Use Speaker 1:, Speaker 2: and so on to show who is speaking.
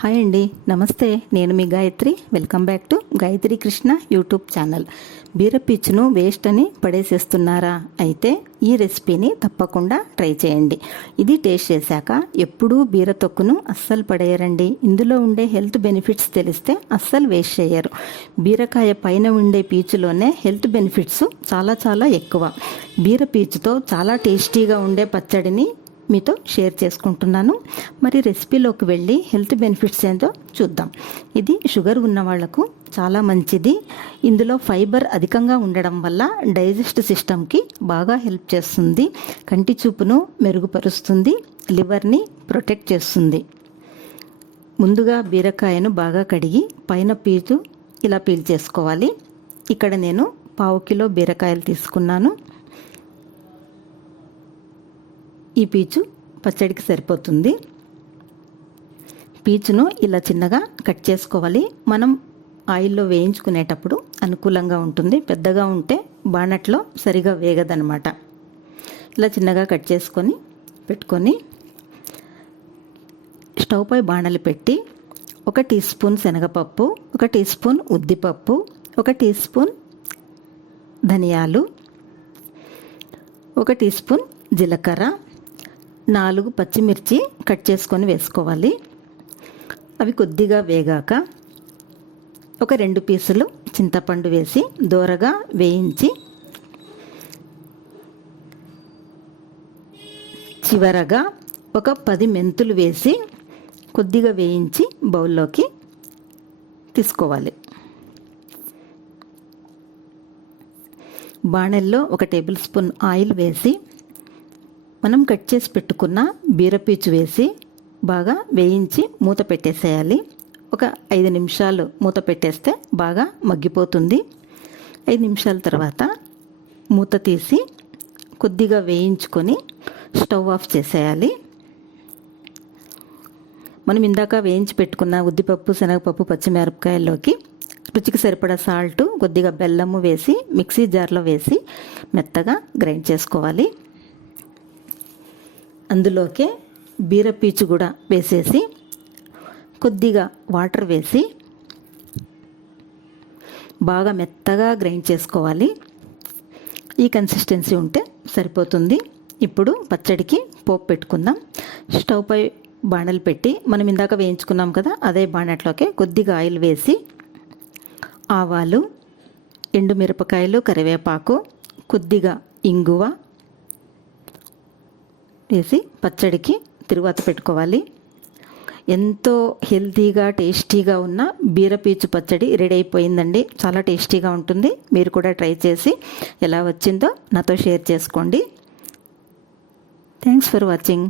Speaker 1: Hi అండి. నమస్తే. నేను మీ Gayatri. Welcome back to Gayatri Krishna YouTube channel. బీరపీచును waste అని పడేసేస్తున్నారా? అయితే ఈ రెసిపీని తప్పకుండా ట్రై చేయండి. ఇది టేస్ట్ చేశాక ఎప్పుడూ బీర తొక్కును అస్సలు పడేయరండి. ఇందులో ఉండే హెల్త్ బెనిఫిట్స్ తెలిస్తే అస్సలు వేస్ట్ చేయరు. బీరకాయ పైన ఉండే పీచులోనే హెల్త్ బెనిఫిట్స్ చాలా చాలా ఎక్కువ. బీర పీచుతో చాలా టేస్టీగా ఉండే పచ్చడిని మీతో షేర్ చేసుకుంటున్నాను. మరి రెసిపీలోకి వెళ్ళి హెల్త్ బెనిఫిట్స్ ఏంటో చూద్దాం. ఇది షుగర్ ఉన్న వాళ్ళకు చాలా మంచిది. ఇందులో ఫైబర్ అధికంగా ఉండడం వల్ల డైజెస్ట్ సిస్టమ్కి బాగా హెల్ప్ చేస్తుంది. కంటి చూపును మెరుగుపరుస్తుంది. లివర్ని ప్రొటెక్ట్ చేస్తుంది. ముందుగా బీరకాయను బాగా కడిగి పైన పీచు ఇలా పీల్ చేసుకోవాలి. ఇక్కడ నేను పావు కిలో బీరకాయలు తీసుకున్నాను. ఈ పీచు పచ్చడికి సరిపోతుంది. పీచును ఇలా చిన్నగా కట్ చేసుకోవాలి. మనం ఆయిల్లో వేయించుకునేటప్పుడు అనుకూలంగా ఉంటుంది. పెద్దగా ఉంటే బాణట్లో సరిగా వేగదనమాట ఇలా చిన్నగా కట్ చేసుకొని పెట్టుకొని స్టవ్ పై బాణలు పెట్టి ఒక టీ స్పూన్ శనగపప్పు ఒక టీ స్పూన్ ఉద్దిపప్పు ఒక టీ స్పూన్ ధనియాలు ఒక టీ స్పూన్ జీలకర్ర నాలుగు పచ్చిమిర్చి కట్ చేసుకొని వేసుకోవాలి. అవి కొద్దిగా వేగాక ఒక రెండు పీసులు చింతపండు వేసి దోరగా వేయించి చివరగా ఒక పది మెంతులు వేసి కొద్దిగా వేయించి బౌల్లోకి తీసుకోవాలి. బాణల్లో ఒక టేబుల్ స్పూన్ ఆయిల్ వేసి మనం కట్ చేసి పెట్టుకున్న బీరపీచు వేసి బాగా వేయించి మూత పెట్టేసేయాలి. ఒక ఐదు నిమిషాలు మూత పెట్టేస్తే బాగా మగ్గిపోతుంది. ఐదు నిమిషాల తర్వాత మూత తీసి కొద్దిగా వేయించుకొని స్టవ్ ఆఫ్ చేసేయాలి. మనం ఇందాక వేయించి పెట్టుకున్న ఉద్దిపప్పు శనగపప్పు పచ్చిమిరపకాయల్లోకి రుచికి సరిపడా సాల్ట్ కొద్దిగా బెల్లము వేసి మిక్సీ జార్లో వేసి మెత్తగా గ్రైండ్ చేసుకోవాలి. అందులోకే బీరపీచు కూడా వేసేసి కొద్దిగా వాటర్ వేసి బాగా మెత్తగా గ్రైండ్ చేసుకోవాలి. ఈ కన్సిస్టెన్సీ ఉంటే సరిపోతుంది. ఇప్పుడు పచ్చడికి పోపు పెట్టుకుందాం. స్టవ్ పై బాణలు పెట్టి మనం ఇందాక వేయించుకున్నాం కదా అదే బాణట్లోకి కొద్దిగా ఆయిల్ వేసి ఆవాలు ఎండుమిరపకాయలు కరివేపాకు కొద్దిగా ఇంగువ వేసి పచ్చడికి తిరువాత పెట్టుకోవాలి. ఎంతో హెల్తీగా టేస్టీగా ఉన్న బీరపీచు పచ్చడి రెడీ అయిపోయిందండి. చాలా టేస్టీగా ఉంటుంది. మీరు కూడా ట్రై చేసి ఎలా వచ్చిందో నాతో షేర్ చేసుకోండి. Thanks for watching